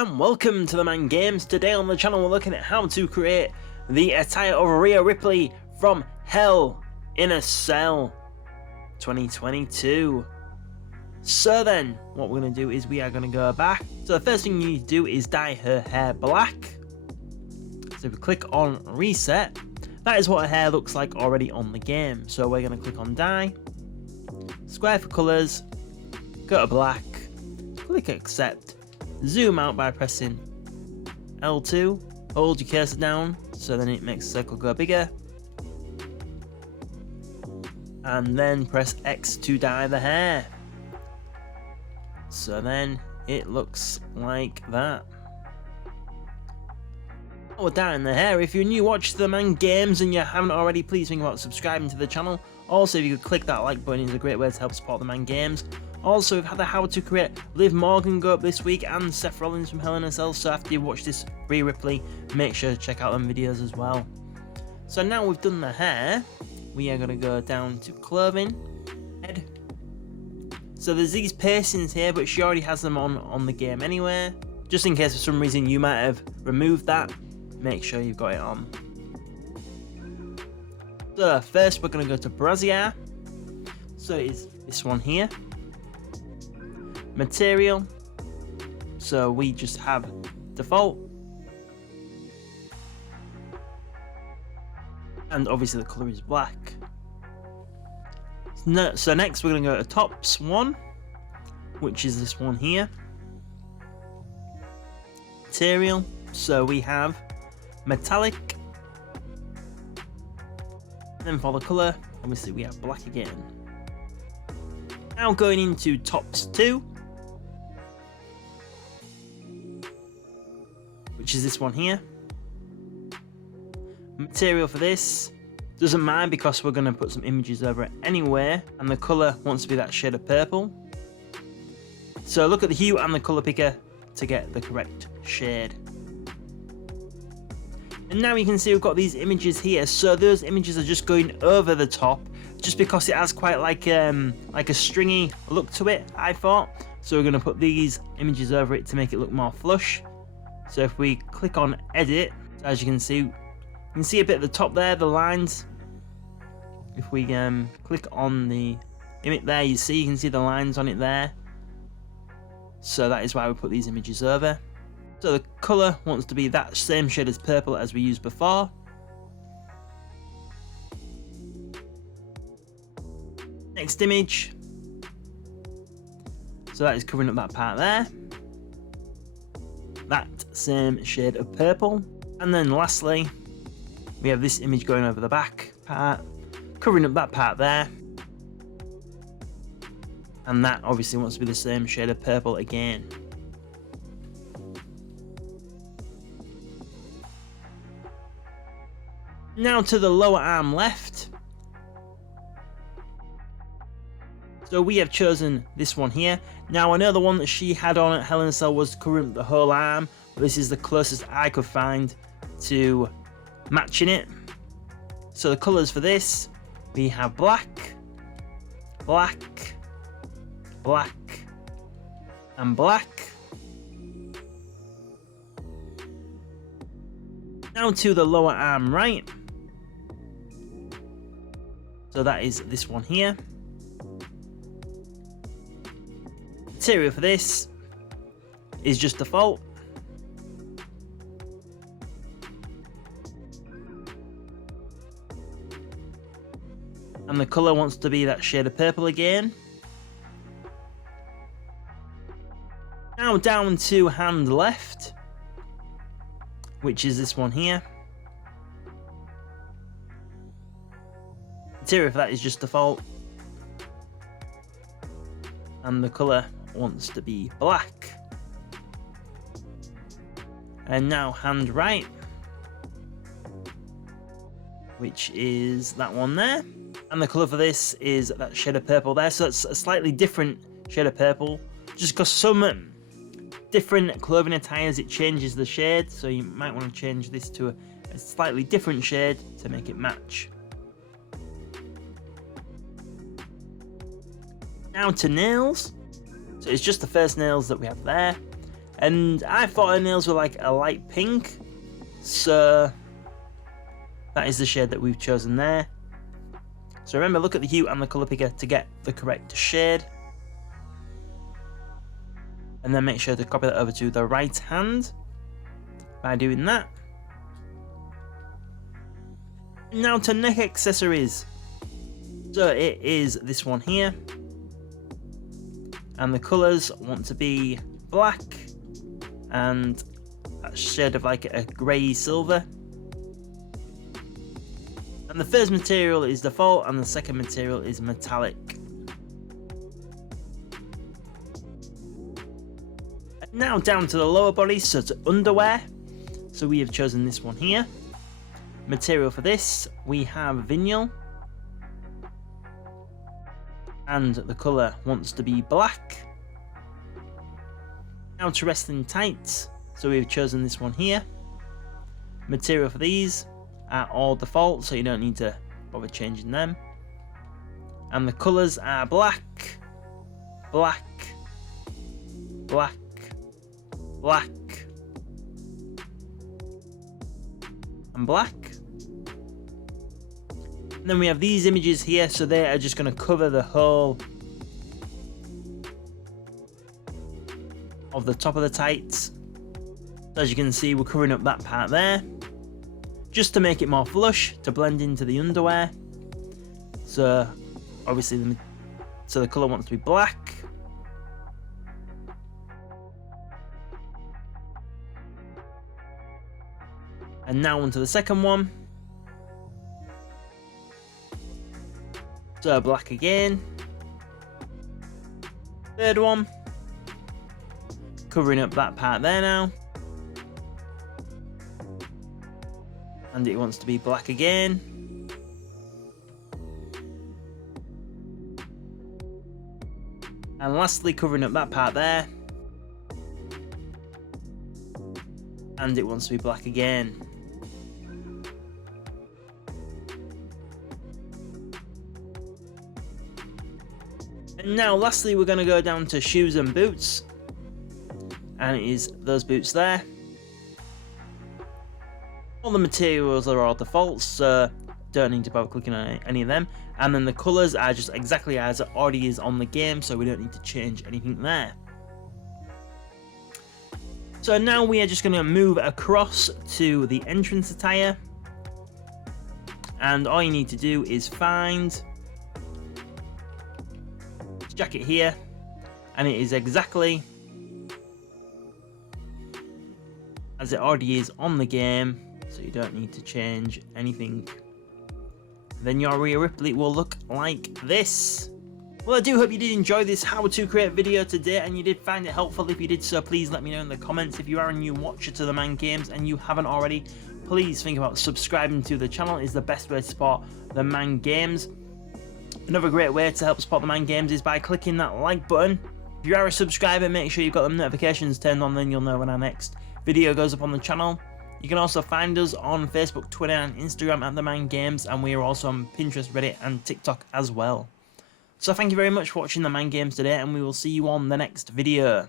and welcome to TheMan Games. Today on the channel we're looking at how to create the attire of Rhea Ripley from Hell in a Cell 2022. So then, what we're going to do is we are going to go back. So the first thing you need to do is dye her hair black. So if we click on reset, that is what her hair looks like already on the game. So we're going to click on dye, square for colours, go to black, click accept, zoom out by pressing L2, hold your cursor down so then it makes the circle go bigger, and then press X to dye the hair. So then it looks like that. While we're dyeing the hair, if you're new, watch TheMan Games and you haven't already, please think about subscribing to the channel. Also, if you could click that like button, it's a great way to help support TheMan Games. Also, we've had the how to create Liv Morgan go up this week and Seth Rollins from Hell in a Cell, so after you watch this Rhea Ripley, make sure to check out them videos as well. So now we've done the hair, we are going to go down to clothing, head. So there's these piercings here, but she already has them on the game anyway. Just in case for some reason you might have removed that, make sure you've got it on. So first we're going to go to brassiere. So it's this one here. Material, so we just have default, and obviously the colour is black. So next we're going to go to tops one, which is this one here. Material, so we have metallic, and then for the colour obviously we have black again. Now going into tops 2, which is this one here. Material for this doesn't mind because we're going to put some images over it anyway, and the colour wants to be that shade of purple. So look at the hue and the colour picker to get the correct shade. And now you can see we've got these images here, so those images are just going over the top just because it has quite like a stringy look to it, I thought. So we're going to put these images over it to make it look more flush. So if we click on edit, as you can see a bit at the top there, the lines. If we click on the image there, you can see the lines on it there. So that is why we put these images over. So the colour wants to be that same shade as purple as we used before. Next image. So that is covering up that part there. That same shade of purple. And then lastly, we have this image going over the back part, covering up that part there. And that obviously wants to be the same shade of purple again. Now to the lower arm left. So we have chosen this one here. Now I know the one that she had on at Hell in a Cell was covering the whole arm, but this is the closest I could find to matching it. So the colours for this, we have black, black, black, and black. Now to the lower arm right. So that is this one here. Material for this is just default. And the colour wants to be that shade of purple again. Now down to hand left, which is this one here. Material for that is just default. And the colour wants to be black. And now hand right, which is that one there. And the colour for this is that shade of purple there. So it's a slightly different shade of purple. Just because some different clothing attires, it changes the shade. So you might want to change this to a slightly different shade to make it match. Now to nails. So it's just the first nails that we have there. And I thought her nails were like a light pink, so that is the shade that we've chosen there. So remember, look at the hue and the colour picker to get the correct shade. And then make sure to copy that over to the right hand by doing that. Now to neck accessories. So it is this one here. And the colours want to be black and a shade of like a grey silver. And the first material is default and the second material is metallic. And now down to the lower body, so to underwear. So we have chosen this one here. Material for this, we have vinyl. And the colour wants to be black. Now to wrestling tights, so we've chosen this one here. Material for these are all default, so you don't need to bother changing them. And the colours are black, black, black, black, and black. And then we have these images here, so they are just going to cover the whole of the top of the tights. So as you can see, we're covering up that part there, just to make it more flush, to blend into the underwear. So obviously, the colour wants to be black. And now onto the second one. So black again. Third one. Covering up that part there now. And it wants to be black again. And lastly, covering up that part there. And it wants to be black again. And now lastly, we're going to go down to shoes and boots. And it is those boots there. All the materials are all defaults, so don't need to bother clicking on any of them. And then the colours are just exactly as it already is on the game, so we don't need to change anything there. So now we are just going to move across to the entrance attire. And all you need to do is find this jacket here. And it is exactly as it already is on the game, so you don't need to change anything. Then your Rhea Ripley will look like this. Well, I do hope you did enjoy this how to create video today and you did find it helpful. If you did so, please let me know in the comments. If you are a new watcher to TheMan Games and you haven't already, please think about subscribing to the channel. It is the best way to support TheMan Games. Another great way to help support TheMan Games is by clicking that like button. If you are a subscriber, make sure you've got the notifications turned on, then you'll know when our next video goes up on the channel. You can also find us on Facebook, Twitter and Instagram at TheMan Games, and we are also on Pinterest, Reddit and TikTok as well. So thank you very much for watching TheMan Games today, and we will see you on the next video.